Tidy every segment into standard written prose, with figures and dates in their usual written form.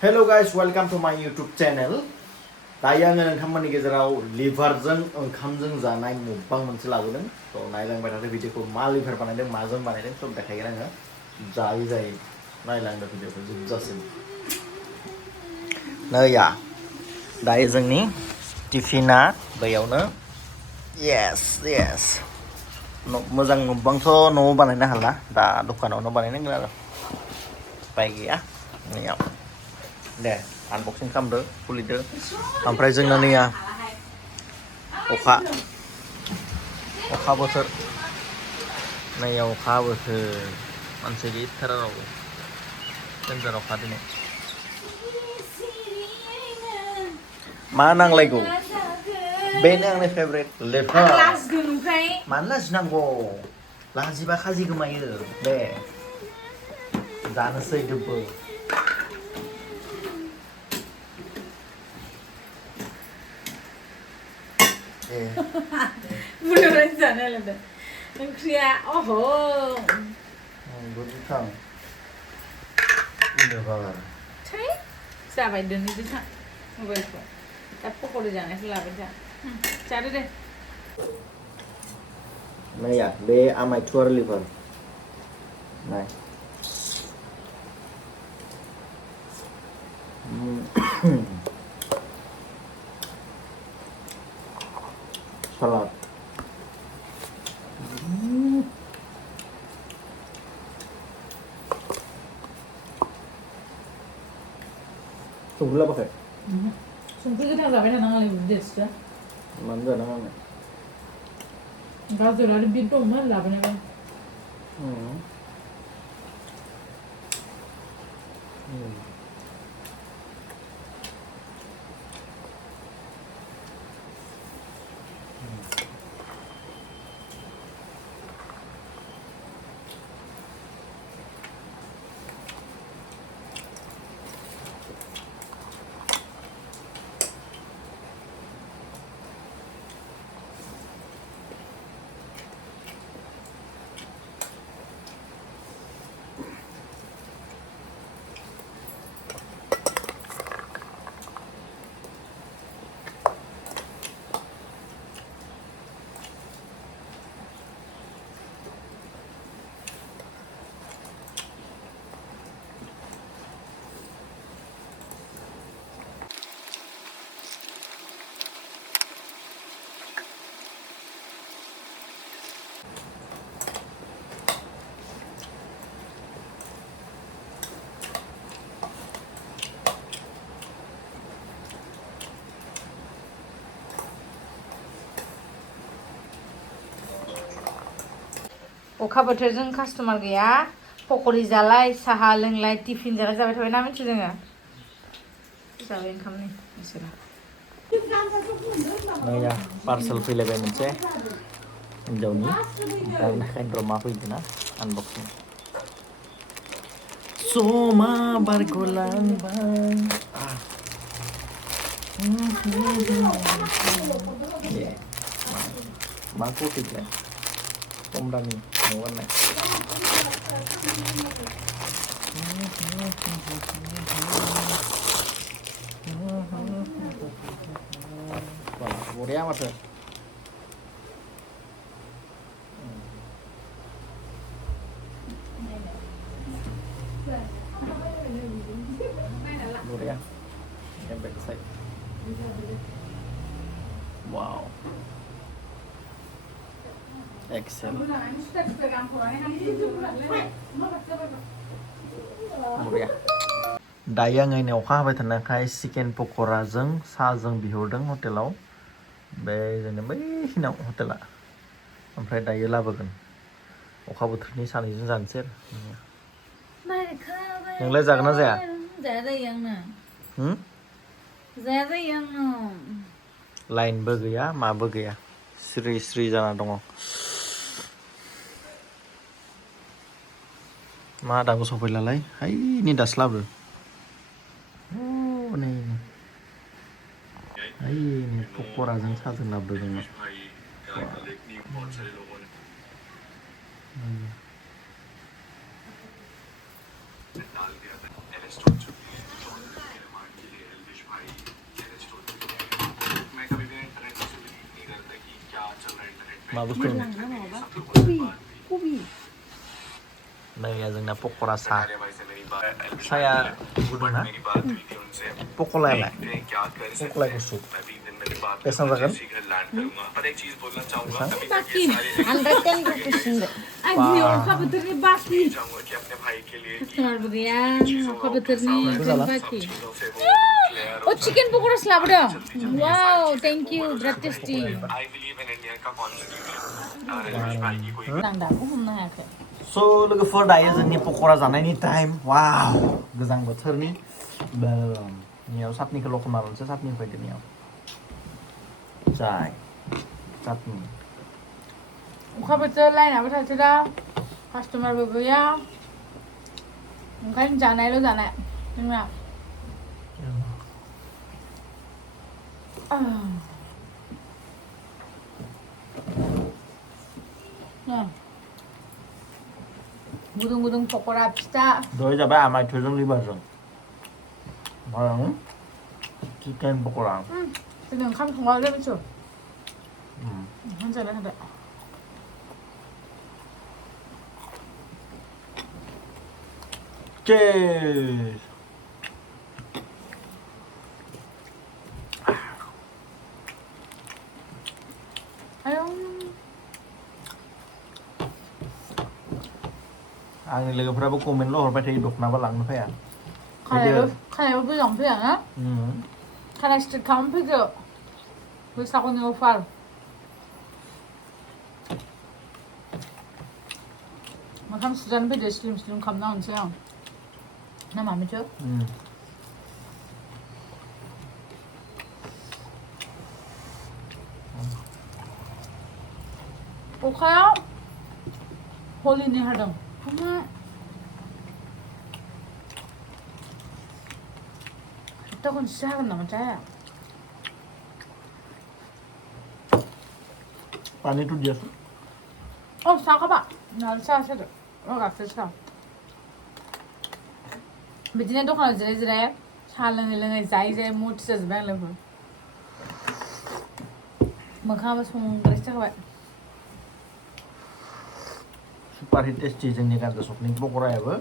Hello guys, welcome to my YouTube channel. दायो आङो नोंथांमोननि गेजेराव लिभारजों ओंखामजों जानाय मुकबां मोनसे लाबोदों। थ' नायलांबाय थादो भिडिअखौ मा लिभार बानायदों माजों बानायदों सब देखायगोन आङो। जायै नायलांदो भिडिअखौ जोबजासिम। नैया दायो जोंनि टिफिना बैयावनो yes मोजां मुकबांथ' न'आव बानायनो हाला दा दखानावनो बानायनांगोन आरो उपाय गैया नैयाव दे आनबक्सिं खालामदो खुलिदो ओमफ्राय जोंना नैया अखा बोथोर नैयाव अखा बोथोर मानसि गैथारा रावबो देन्जार अखा दिनै मा नांलायगौ बेनो आंनि फेभरेट लेभार मानो लाजिनांगौ लाजिबा खाजि गोमायो दे जानोसै दोब्बो beneran sana loh onkria oh goथाव लेभार cai जाबाय दोनैदो था मबाइलखौ दा पक'रा जानायखौ लाबाय था जादो दे नैया बे आमायथुआर लिभार नाय salad संख्रि लाबोयाखै संख्रि गोथां जाबाय थानाङालै देरसिया मानो जानाङा आङो गाजर आरो बिट दंमोन लाबोनायालाय अखा बोथोरजों कास्टमार गैया पक'रि जालाय साहा लोंलाय टिफिन जालाय जाबाय थाबायना मिथि जोङो जाबाय ओंखामनि बिसोरा नैया पार्सेल फैलायबाय मोनसे हिन्जावनि ओमफ्राय नाखायनो मा फैदों ना आनबक्सिं समा बारग'लांबाय मा कटिलाय कमरानि न'आव गाननाय बरिया माथो बरिया बैक साइड वाव एक्सेल बरिया दायो आङो नै अखा हाबाय थानायखाय चिकेन पक'राजों साहाजों बिहरदों हटेलाव बे जोंनि बैनाव हटेला ओमफ्राय दायो लाबोगोन अखा बोथोरनि सानैजों जानोसै आरो नोंलाय जागोन ना जाया जाया जायो आंनो जाया जायो आंनो लाइनबो गैया माबो गैया स्रि स्रि जाना दङ मा दाबो सफैलालाय हैनि दासो लाबो नै हैनि पक'राजों साजों लाबोदों जोङो मा बुस्थु जोंना पकरा सा साया गुदुं ना पकलायालाय पकलाया गुसु बेसेबां जागोन बाखि 110 रुपिस अखा बोथोरनि बाखि कास्टमारबो गैया अखा बोथोरनि बाखि ओ चिकेन पकरासो लाबोदों वाव थेंक इउ बिराद टेस्टि आं दाबो हमनो हायाखै स' लोगोफोर दायो जोंनि पकरा जानायनि टाइम वाव गोजां बोथोरनि नियाव सातनिखौ लखबना लानोसै सातनिफ्राय दिनैयाव जाय सातनि अखा बोथोर लाइनाबो थाथेरा कास्टमारबो गैया ओंखायनो जानायल' जानाय जोंना गुदुं गुदुं पकरा फिथा दहाय जाबाय आमायथुजों लिभारजों चिकेन पकरा दिनै ओंखाम संबाय मिथियो ओंखाम जानो हादो Cheers. आंनि लोगोफोराबो कमेन्टल' हरबाय थायो दखनाबा लांनो फैया खानायाबो गोजां फैया ना खानाय स्ट्रेट खालामफैदो बैसागुनि अफार मोखां सुजानो फैदो स्लिम स्लिम खालामना होनोसै आं ना मामिथो अखाया हलिनि हादों सप्ता खनसेसो हागोन नामाथाय पानी तो दिया Oh, saka ba? Nalsa sa गाइखेर सा बिदिनो दखानाव जिराय जिराय साहा लोङै लोङै जायै जायै मथि जाजोब्बाय आं लोगो मोखाङाबो संग्रासो जाखाबाय सुपार हिट टेस्टी जोंनि गानजा सकनि पकरायाबो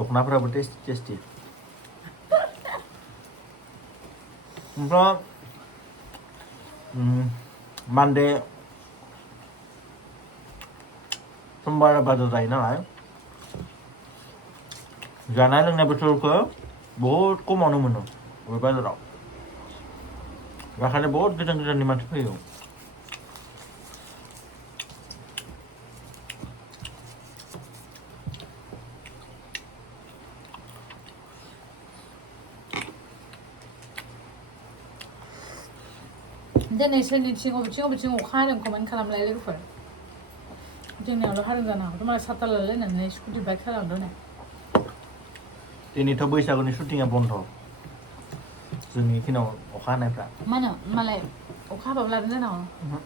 दखनाफोराबो टेस्टी टेस्टी ओमफ्राय मानडे समबार बाजार जायो नालाय जानाय लोंनाय बुस्थुफोरखौ बहुत खमावनो मोनो बे बाजाराव बेखायनो बहुत गोजान गोजाननि मानसि फैयो दिनै सोरनिथिं बबेथिं अखा हादों कमेन्ट खालामलाय लोगोफोर जोंनियावल' हादों जानो हागौ मालाय साथा लालायनानै स्कुटि बाइक सालायदों ने दिनैथ' बैसागुनि शुटिंआ बन्द जोंनि खिनाव अखा हानायफ्रा मा होनो मालाय अखा हाबाबो लादों जानो हागौ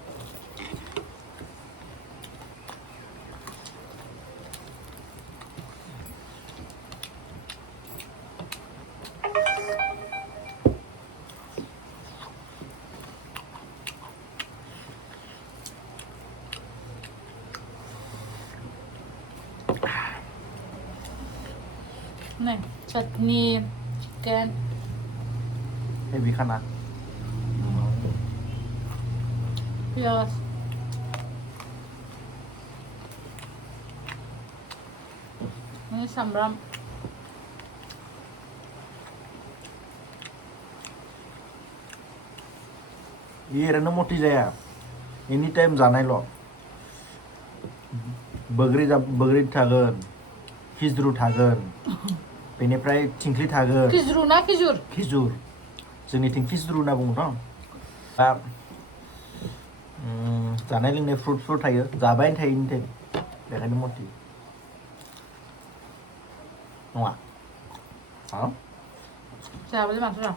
Nih, chutney, chicken. Heavy खाना Pias. Ini sambal. ये ओरैनो मथि जाया एनि टाइम जानायल' बोग्रि थागोन खिज्रु थागोन बेनिफ्राय थिंख्लि थागोन खिज्रु ना खिजुर खिजुर जोंनिथिं खिज्रु होनना बुङोथ' जानाय लोंनाय फ्रुटफोर थायो जाबाय थायो एनि टाइम बेखायनो मथि नङा जाबाय माथो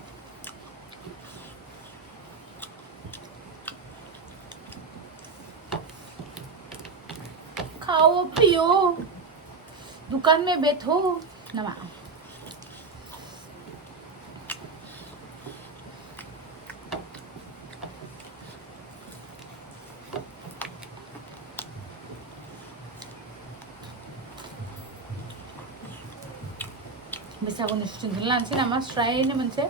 खाओ पियो दुकान में बैठो नमा बैसागुनि सुटिंखौनो लानोसै नामा स्रायनो मोनसे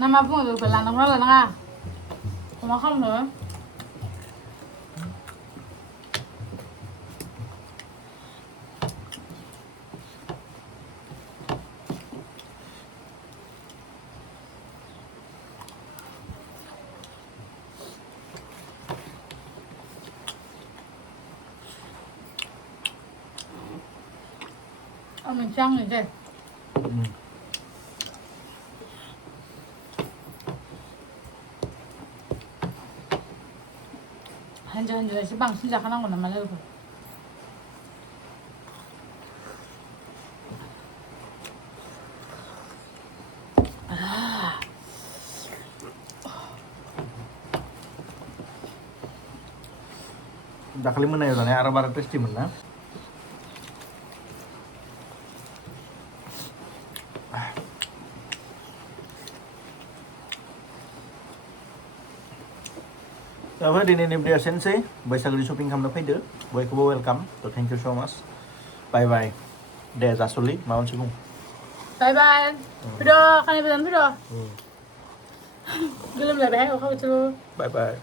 ना मा बुङो बेखौ लानांगौना लानाङा मा खालामनो mình chăng rồi đây 한자 시방 시작하는 거나 말이야. दाखालि मोनायाव जानाय आरो बारा टेस्टिमोन ना ओमफ्राय दिनैनि भिडिअ सेनोसै बैसागुनि शपिं खालामनो फैदो बयखौबो वेलकाम थ' थेंक इउ स' माच बाय बाय दे जास'लि माबा मोनसे बुं बाय बाय भिडिअ खानाय गोदान भिडिअ गोलोमलायबाय अखा बोथोराव बाय बाय